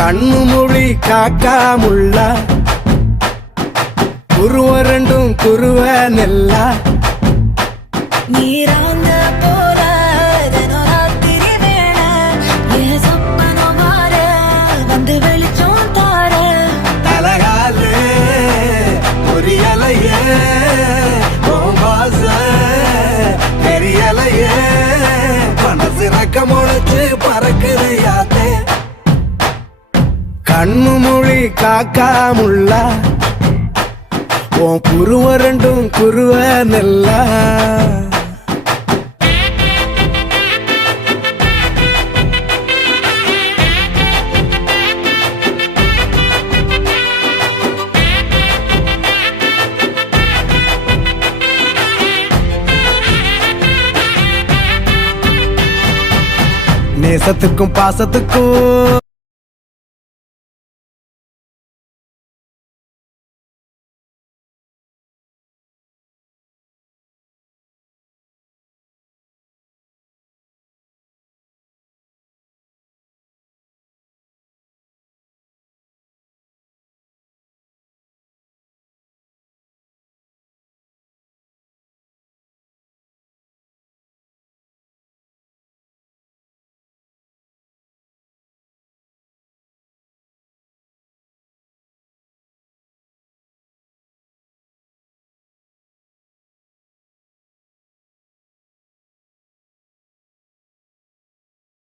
கண்ணு மொழி காக்காமுள்ள. குருவ ரெண்டும் குருவ நெல்லா. நீராங்க போல தினம் ராத்திரி வேளை வந்து கண்ணு காக்கா காக்காமுள்ள உன் குருவ ரெண்டும் குருவ நெல்லா நேசத்துக்கும் பாசத்துக்கும்